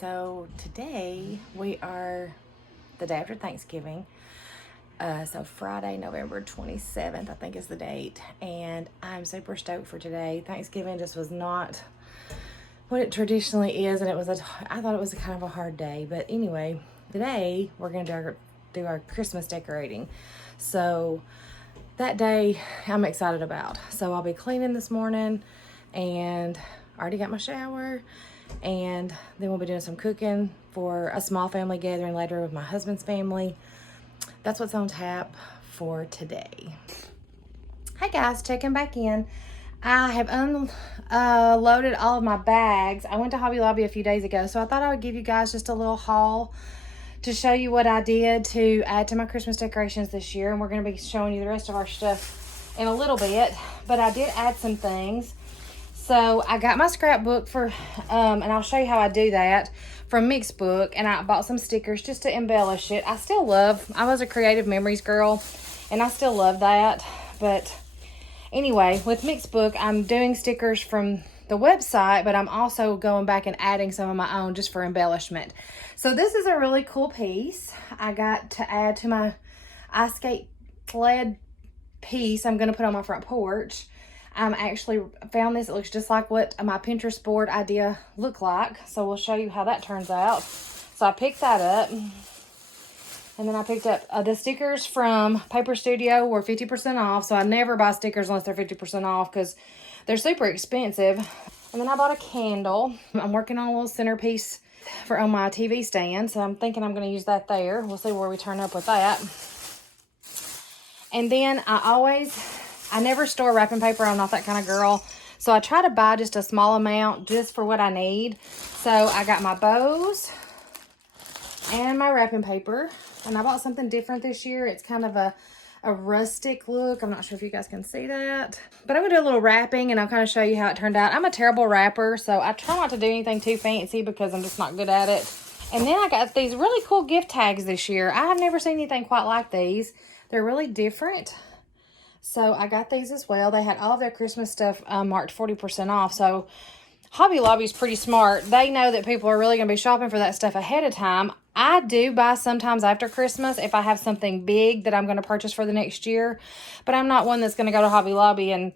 So today we are the day after Thanksgiving. So Friday, November 27th, I think is the date. And I'm super stoked for today. Thanksgiving just was not what it traditionally is. And I thought it was kind of a hard day. But anyway, today we're going to do our Christmas decorating. So that day I'm excited about. So I'll be cleaning this morning and I already got my shower. And then we'll be doing some cooking for a small family gathering later with my husband's family. That's what's on tap for today. Hi guys, checking back in. I have unloaded all of my bags. I went to Hobby Lobby a few days ago, so I thought I would give you guys just a little haul to show you what I did to add to my Christmas decorations this year. And we're going to be showing you the rest of our stuff in a little bit, but I did add some things. So I got my scrapbook for, and I'll show you how I do that, from Mixbook, and I bought some stickers just to embellish it. I was a creative memories girl, and I still love that. But anyway, with Mixbook, I'm doing stickers from the website, but I'm also going back and adding some of my own just for embellishment. So this is a really cool piece I got to add to my ice skate sled piece I'm going to put on my front porch. I actually found this. It looks just like what my Pinterest board idea looked like. So we'll show you how that turns out. So I picked that up. And then I picked up the stickers from Paper Studio were 50% off. So I never buy stickers unless they're 50% off because they're super expensive. And then I bought a candle. I'm working on a little centerpiece on my TV stand. So I'm thinking I'm going to use that there. We'll see where we turn up with that. And then I never store wrapping paper. I'm not that kind of girl. So I try to buy just a small amount just for what I need. So I got my bows and my wrapping paper. And I bought something different this year. It's kind of a rustic look. I'm not sure if you guys can see that. But I'm going to do a little wrapping and I'll kind of show you how it turned out. I'm a terrible wrapper, so I try not to do anything too fancy because I'm just not good at it. And then I got these really cool gift tags this year. I have never seen anything quite like these. They're really different. So I got these as well. They had all of their Christmas stuff marked 40% off. So Hobby Lobby's pretty smart. They know that people are really going to be shopping for that stuff ahead of time. I do buy sometimes after Christmas if I have something big that I'm going to purchase for the next year. But I'm not one that's going to go to Hobby Lobby and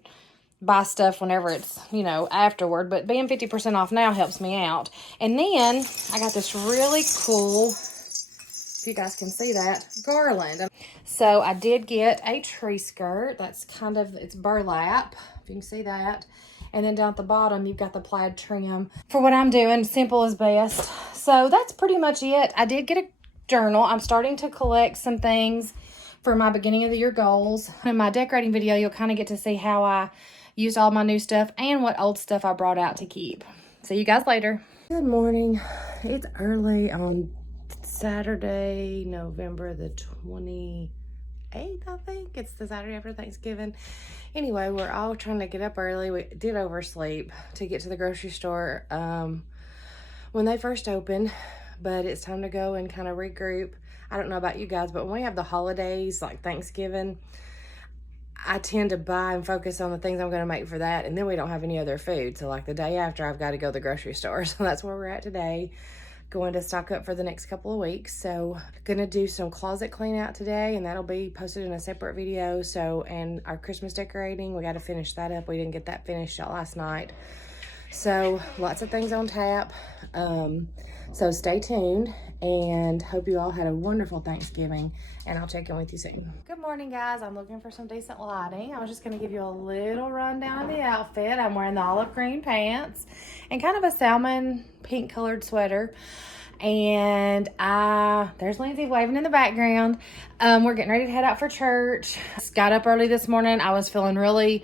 buy stuff whenever it's, afterward. But being 50% off now helps me out. And then I got this really cool, if you guys can see that, garland. So I did get a tree skirt. That's it's burlap, if you can see that. And then down at the bottom, you've got the plaid trim. For what I'm doing, simple is best. So that's pretty much it. I did get a journal. I'm starting to collect some things for my beginning of the year goals. In my decorating video, you'll kind of get to see how I used all my new stuff and what old stuff I brought out to keep. See you guys later. Good morning. It's early on Saturday, November the 28th, I think. It's the Saturday after Thanksgiving. Anyway, we're all trying to get up early. We did oversleep to get to the grocery store when they first opened, but it's time to go and kind of regroup. I don't know about you guys, but when we have the holidays like Thanksgiving, I tend to buy and focus on the things I'm going to make for that, and then we don't have any other food. So like the day after, I've got to go to the grocery store. So that's where we're at today. Going to stock up for the next couple of weeks. So gonna do some closet clean out today, and that'll be posted in a separate video. So, and our Christmas decorating, we got to finish that up. We didn't get that finished out last night. So lots of things on tap. So stay tuned and hope you all had a wonderful Thanksgiving, and I'll check in with you soon. Good morning, guys. I'm looking for some decent lighting. I was just going to give you a little rundown of the outfit. I'm wearing the olive green pants and kind of a salmon pink colored sweater. And there's Lindsay waving in the background. We're getting ready to head out for church. Got up early this morning. I was feeling really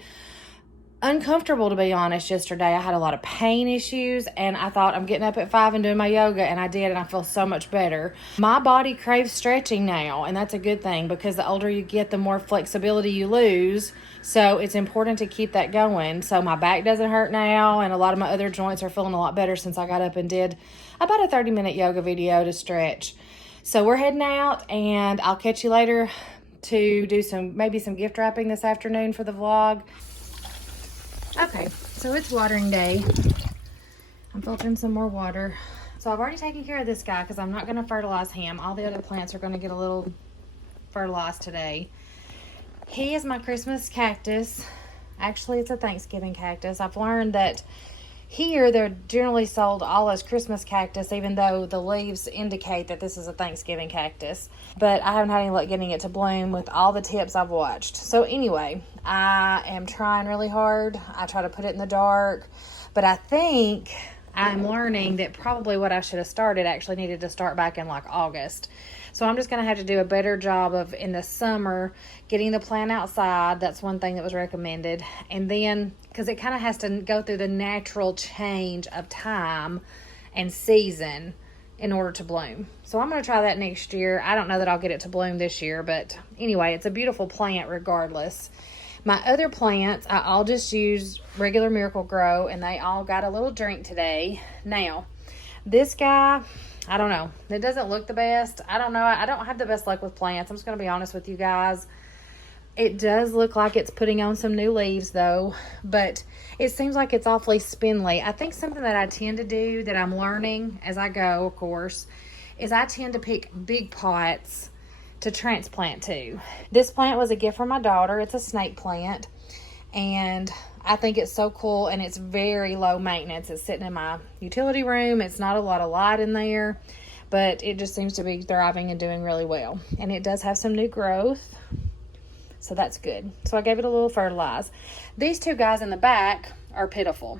uncomfortable, to be honest. Yesterday I had a lot of pain issues, and I thought I'm getting up at 5 and doing my yoga, and I did, and I feel so much better. My body craves stretching now, and that's a good thing because the older you get, the more flexibility you lose. So it's important to keep that going. So my back doesn't hurt now, and a lot of my other joints are feeling a lot better since I got up and did about a 30-minute yoga video to stretch. So we're heading out, and I'll catch you later to do maybe some gift wrapping this afternoon for the vlog. Okay, so it's watering day. I'm filtering some more water. So So I've already taken care of this guy because I'm not going to fertilize him. All the other plants are going to get a little fertilized today. He is my Christmas cactus. Actually, it's a Thanksgiving cactus. I've learned that here they're generally sold all as Christmas cactus, even though the leaves indicate that this is a Thanksgiving cactus. But I haven't had any luck getting it to bloom with all the tips I've watched. So anyway, I am trying really hard. I try to put it in the dark, but I think I'm learning that probably what I should have started actually needed to start back in like August. So I'm just going to have to do a better job of, in the summer, getting the plant outside. That's one thing that was recommended. And then, because it kind of has to go through the natural change of time and season in order to bloom. So I'm going to try that next year. I don't know that I'll get it to bloom this year, but anyway, it's a beautiful plant regardless. My other plants, I all just use regular Miracle Grow, and they all got a little drink today. Now, this guy, I don't know. It doesn't look the best. I don't know. I don't have the best luck with plants. I'm just going to be honest with you guys. It does look like it's putting on some new leaves, though, but it seems like it's awfully spindly. I think something that I tend to do that I'm learning as I go, of course, is I tend to pick big pots to transplant to. This plant was a gift from my daughter. It's a snake plant, and I think it's so cool, and it's very low maintenance. It's sitting in my utility room. It's not a lot of light in there, but it just seems to be thriving and doing really well. And it does have some new growth, so that's good. So I gave it a little fertilize. These two guys in the back are pitiful.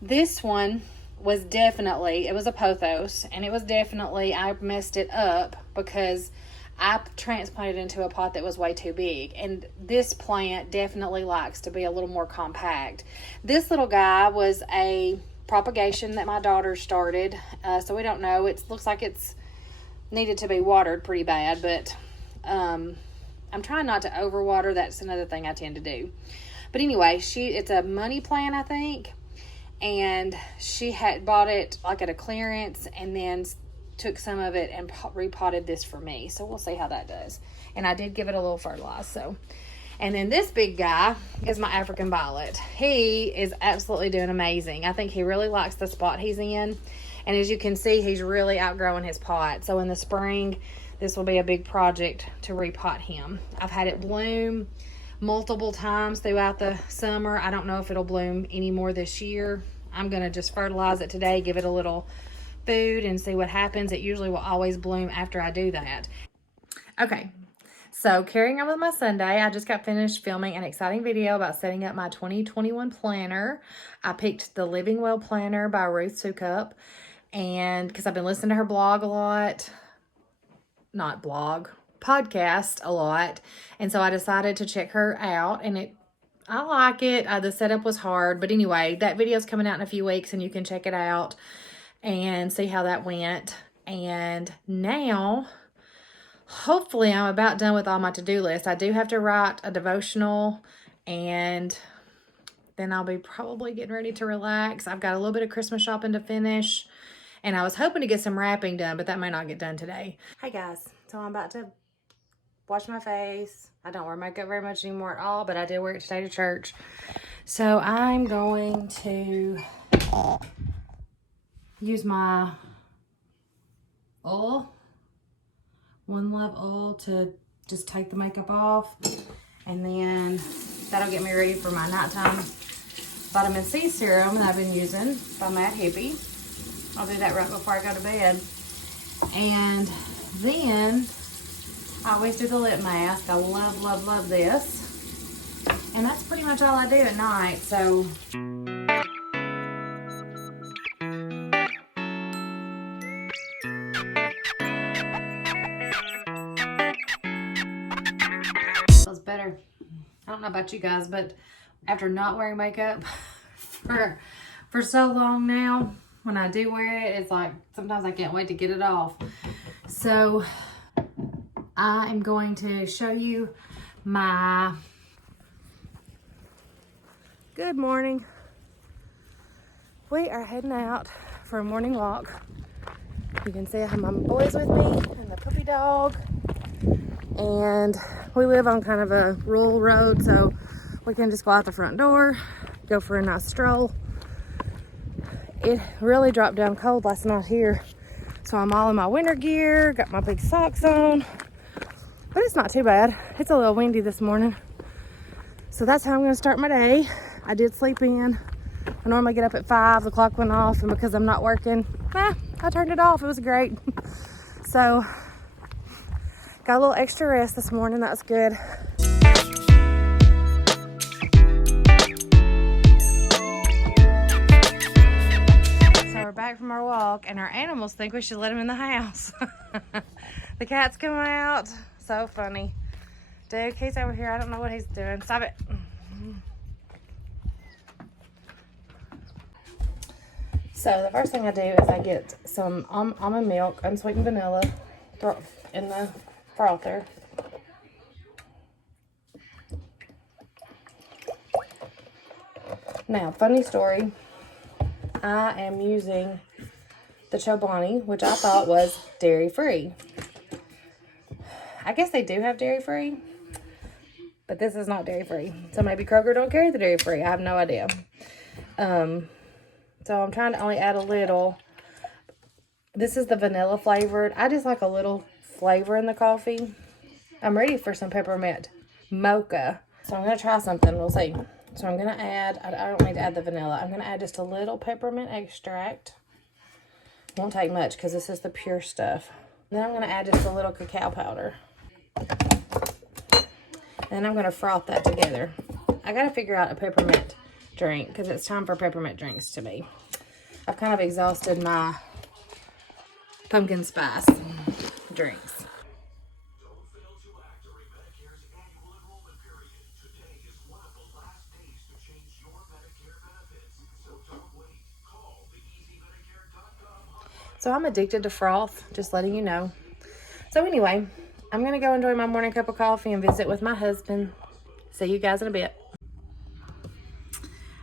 This one was definitely, it was a pothos, and it was definitely, I messed it up because I transplanted into a pot that was way too big, and this plant definitely likes to be a little more compact. This little guy was a propagation that my daughter started, so we don't know. It looks like it's needed to be watered pretty bad, but I'm trying not to overwater. That's another thing I tend to do. But anyway, it's a money plant, I think, and she had bought it like at a clearance, and then took some of it and repotted this for me. So we'll see how that does. And I did give it a little fertilizer. So, and then this big guy is my African violet. He is absolutely doing amazing. I think he really likes the spot he's in. And as you can see, he's really outgrowing his pot. So in the spring, this will be a big project to repot him. I've had it bloom multiple times throughout the summer. I don't know if it'll bloom anymore this year. I'm going to just fertilize it today, give it a little food, and see what happens. It usually will always bloom after I do that. Okay, so carrying on with my Sunday, I just got finished filming an exciting video about setting up my 2021 planner. I picked the Living Well planner by Ruth Sukup, and because I've been listening to her blog a lot, not blog, podcast a lot, and so I decided to check her out, and I like it. The setup was hard, but anyway, that video is coming out in a few weeks, and you can check it out and see how that went. And now, hopefully, I'm about done with all my to-do list. I do have to write a devotional, and then I'll be probably getting ready to relax. I've got a little bit of Christmas shopping to finish, and I was hoping to get some wrapping done, but that may not get done today. Hey guys, so I'm about to wash my face. I don't wear makeup very much anymore at all, but I did wear it today to church. So I'm going to use my oil, One Love oil, to just take the makeup off, and then that'll get me ready for my nighttime vitamin C serum that I've been using by Mad Hippie. I'll do that right before I go to bed. And then I always do the lip mask. I love, love, love this. And that's pretty much all I do at night. So feels better. I don't know about you guys, but after not wearing makeup for so long now, when I do wear it, it's like sometimes I can't wait to get it off. So I am going to show you my good morning. We are heading out for a morning walk. You can see I have my boys with me and the puppy dog. And we live on kind of a rural road, so we can just go out the front door, go for a nice stroll. it really dropped down cold last night here. So I'm all in my winter gear, got my big socks on. But it's not too bad. It's a little windy this morning. So that's how I'm gonna start my day. I did sleep in. I normally get up at 5, the clock went off, and because I'm not working, I turned it off. It was great. So, got a little extra rest this morning. That was good. So we're back from our walk, and our animals think we should let them in the house. The cat's coming out. So funny. Dude, he's over here. I don't know what he's doing. Stop it. So the first thing I do is I get some almond milk, unsweetened vanilla, in the frother. Now, funny story. I am using the Chobani, which I thought was dairy-free. I guess they do have dairy-free, but this is not dairy-free. So maybe Kroger don't carry the dairy-free. I have no idea. So I'm trying to only add a little. This is the vanilla flavored. I just like a little flavor in the coffee. I'm ready for some peppermint mocha. So I'm going to try something. We'll see. So I'm going to add, I don't need to add the vanilla. I'm going to add just a little peppermint extract. Won't take much because this is the pure stuff. Then I'm going to add just a little cacao powder. And I'm going to froth that together. I got to figure out a peppermint drink because it's time for peppermint drinks to me. I've kind of exhausted my pumpkin spice drinks. So I'm addicted to froth, just letting you know. So anyway, I'm going to go enjoy my morning cup of coffee and visit with my husband. See you guys in a bit.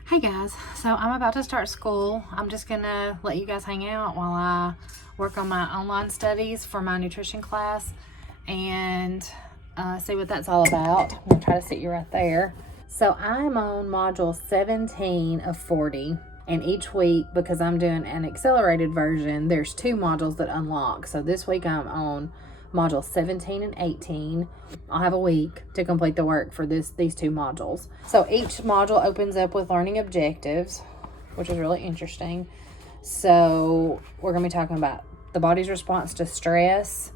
Hey guys, so I'm about to start school. I'm just going to let you guys hang out while I work on my online studies for my nutrition class and see what that's all about. I'm going to try to sit you right there. So I'm on module 17 of 40. And each week, because I'm doing an accelerated version, there's 2 modules that unlock. So this week I'm on module 17 and 18. I'll have a week to complete the work for these 2 modules. So each module opens up with learning objectives, which is really interesting. So we're going to be talking about the body's response to stress.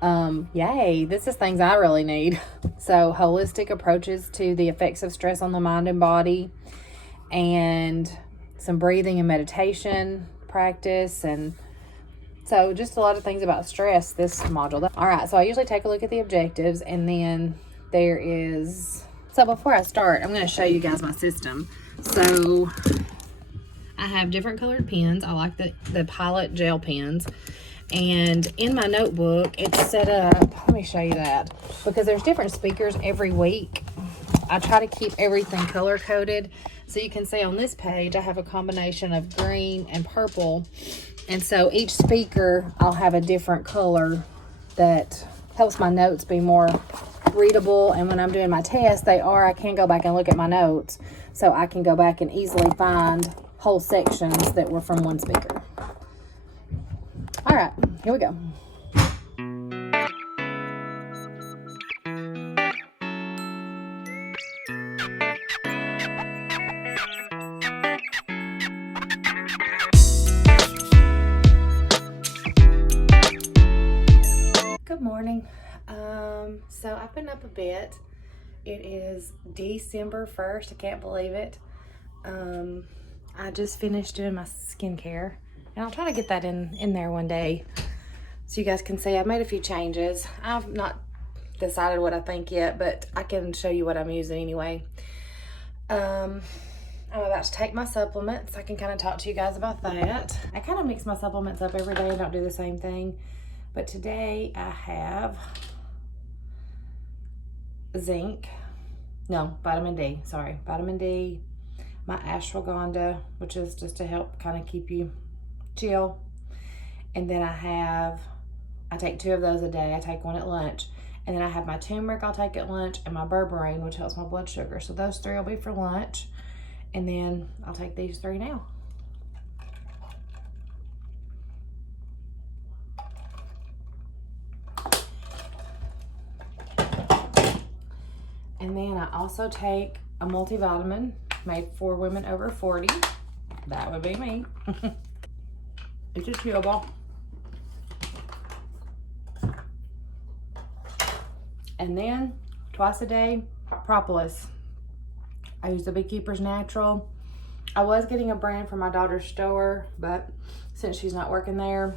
Yay, this is things I really need. So holistic approaches to the effects of stress on the mind and body, and some breathing and meditation practice, and so just a lot of things about stress this module. All right, so I usually take a look at the objectives, and then there is, so before I start, I'm going to show you guys my system. So I have different colored pens. I like the Pilot gel pens, and in my notebook it's set up, let me show you that, because there's different speakers every week. I try to keep everything color coded. So you can see on this page, I have a combination of green and purple. And so each speaker, I'll have a different color that helps my notes be more readable. And when I'm doing my test, I can go back and look at my notes. So I can go back and easily find whole sections that were from one speaker. All right, here we go. Good morning. So I've been up a bit. It is December 1st. I can't believe it. I just finished doing my skincare, and I'll try to get that in there one day so you guys can see I've made a few changes. I've not decided what I think yet, but I can show you what I'm using anyway. I'm about to take my supplements. I can kind of talk to you guys about that. I kind of mix my supplements up every day and don't do the same thing. But today I have vitamin D, vitamin D, my ashwagandha, which is just to help kind of keep you chill. And then I take 2 of those a day. I take 1 at lunch. And then I have my turmeric I'll take at lunch, and my berberine, which helps my blood sugar. So those 3 will be for lunch. And then I'll take these 3 now. also take a multivitamin made for women over 40. That would be me. It's a chewable. And then twice a day, propolis. I use the Beekeeper's Natural. I was getting a brand from my daughter's store, but since she's not working there,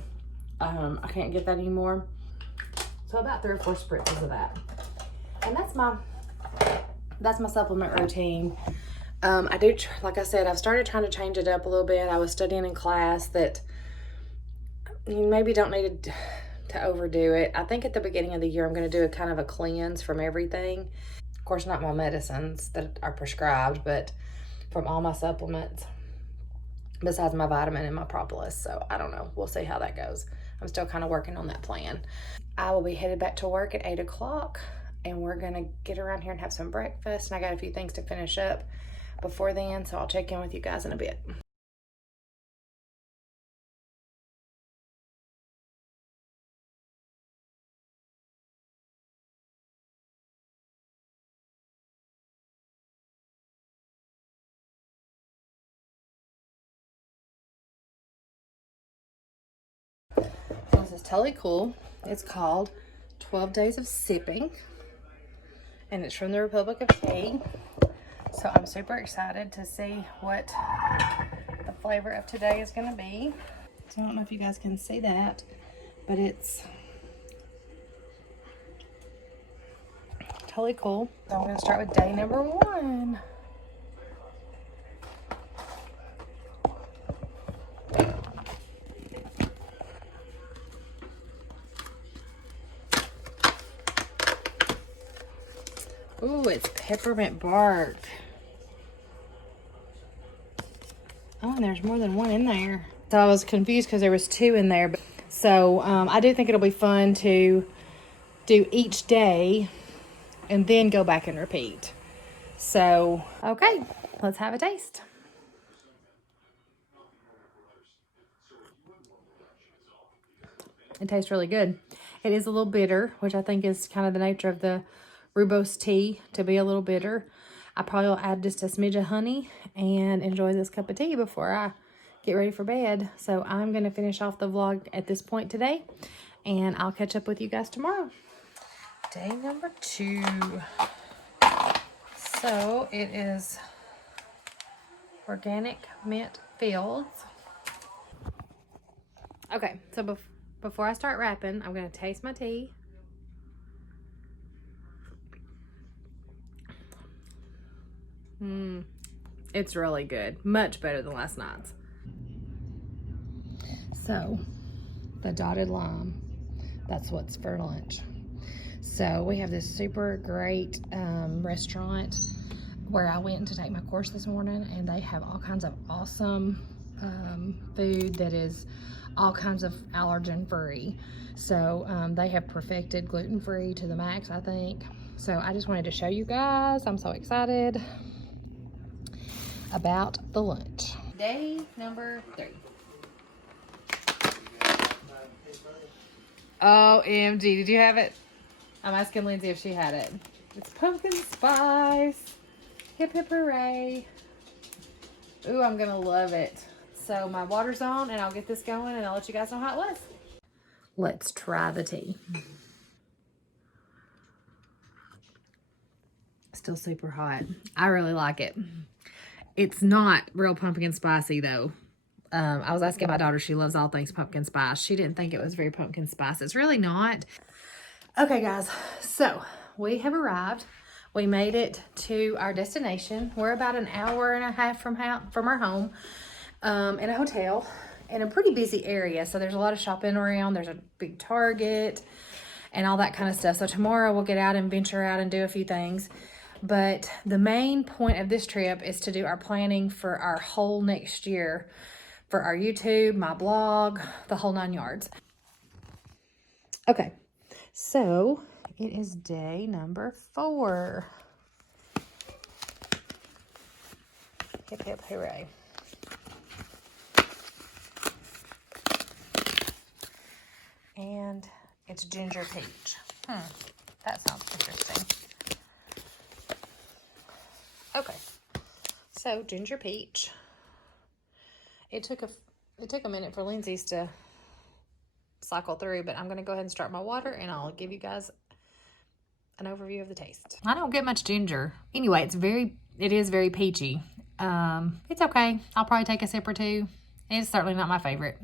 I can't get that anymore. So about 3 or 4 spritzes of that. And that's my supplement routine. I do, like I said, I've started trying to change it up a little bit. I was studying in class that you maybe don't need to overdo it. I think at the beginning of the year, I'm going to do a kind of a cleanse from everything. Of course, not my medicines that are prescribed, but from all my supplements, besides my vitamin and my propolis. So I don't know. We'll see how that goes. I'm still kind of working on that plan. I will be headed back to work at 8 o'clock, and we're going to get around here and have some breakfast. And I got a few things to finish up before then, so I'll check in with you guys in a bit. This is totally cool. It's called 12 Days of Sipping, and it's from the Republic of Tea. So I'm super excited to see what the flavor of today is going to be. So I don't know if you guys can see that, but it's totally cool. So I'm going to start with day number 1. Ooh, it's peppermint bark. Oh, and there's more than one in there. So I was confused because there was 2 in there. So I do think it'll be fun to do each day and then go back and repeat. So, okay, let's have a taste. It tastes really good. It is a little bitter, which I think is kind of the nature of the rooibos tea, to be a little bitter. I probably will add just a smidge of honey and enjoy this cup of tea before I get ready for bed. So I'm going to finish off the vlog at this point today, and I'll catch up with you guys tomorrow. Day number 2. So it is organic mint fields. Okay, so before I start wrapping, I'm going to taste my tea. It's really good. Much better than last night's. So, the dotted lime, that's what's for lunch. So, we have this super great restaurant where I went to take my course this morning, and they have all kinds of awesome food that is all kinds of allergen free. So they have perfected gluten free to the max, I think. So I just wanted to show you guys. I'm so excited about the lunch. Day number 3. OMG, did you have it? I'm asking Lindsay if she had it. It's pumpkin spice. Hip hip hooray. Ooh, I'm gonna love it. So my water's on, and I'll get this going, and I'll let you guys know how it was. Let's try the tea. Still super hot. I really like it. It's not real pumpkin spicy though. I was asking my daughter, she loves all things pumpkin spice. She didn't think it was very pumpkin spice. It's really not. Okay guys, so we have arrived. We made it to our destination. We're about an hour and a half from our home, in a hotel in a pretty busy area. So there's a lot of shopping around. There's a big Target and all that kind of stuff. So tomorrow we'll get out and venture out and do a few things. But the main point of this trip is to do our planning for our whole next year, for our YouTube, my blog, the whole 9 yards. Okay, so it is day number 4. Hip hip hooray. And it's ginger peach. That sounds interesting. Okay. So, ginger peach. It took a minute for Lindsay's to cycle through, but I'm going to go ahead and start my water, and I'll give you guys an overview of the taste. I don't get much ginger. Anyway, it is very peachy. It's okay. I'll probably take a sip or two. It's certainly not my favorite.